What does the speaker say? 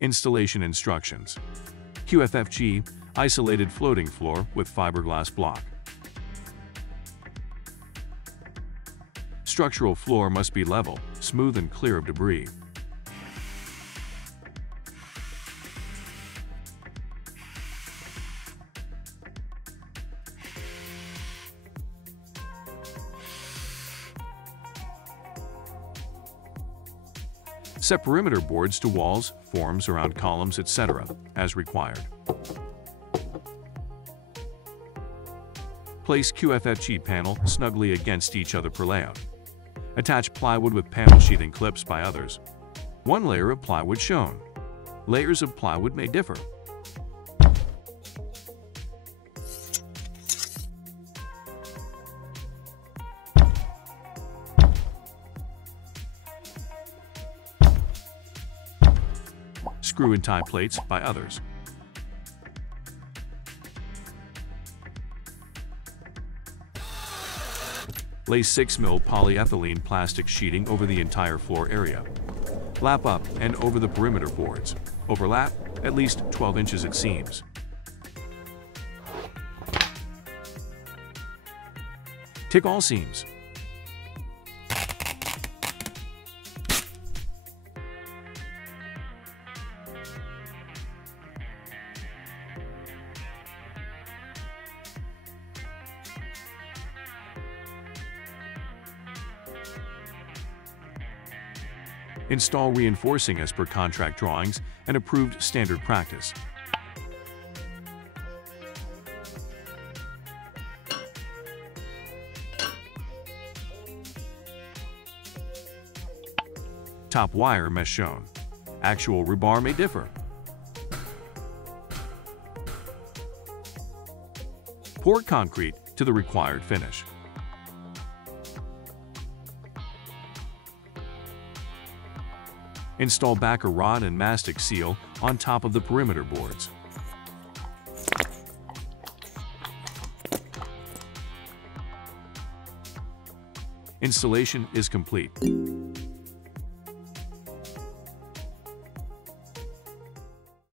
Installation instructions. QFFG, isolated floating floor with fiberglass block. Structural floor must be level, smooth and clear of debris. Set perimeter boards to walls, forms around columns, etc., as required. Place QFFG panel snugly against each other per layout. Attach plywood with panel sheathing clips by others. One layer of plywood shown. Layers of plywood may differ. Screw and tie plates by others. Lay 6mm polyethylene plastic sheeting over the entire floor area. Lap up and over the perimeter boards. Overlap at least 12 inches at seams. Tick all seams. Install reinforcing as per contract drawings and approved standard practice. Top wire mesh shown. Actual rebar may differ. Pour concrete to the required finish. Install backer rod and mastic seal on top of the perimeter boards. Installation is complete.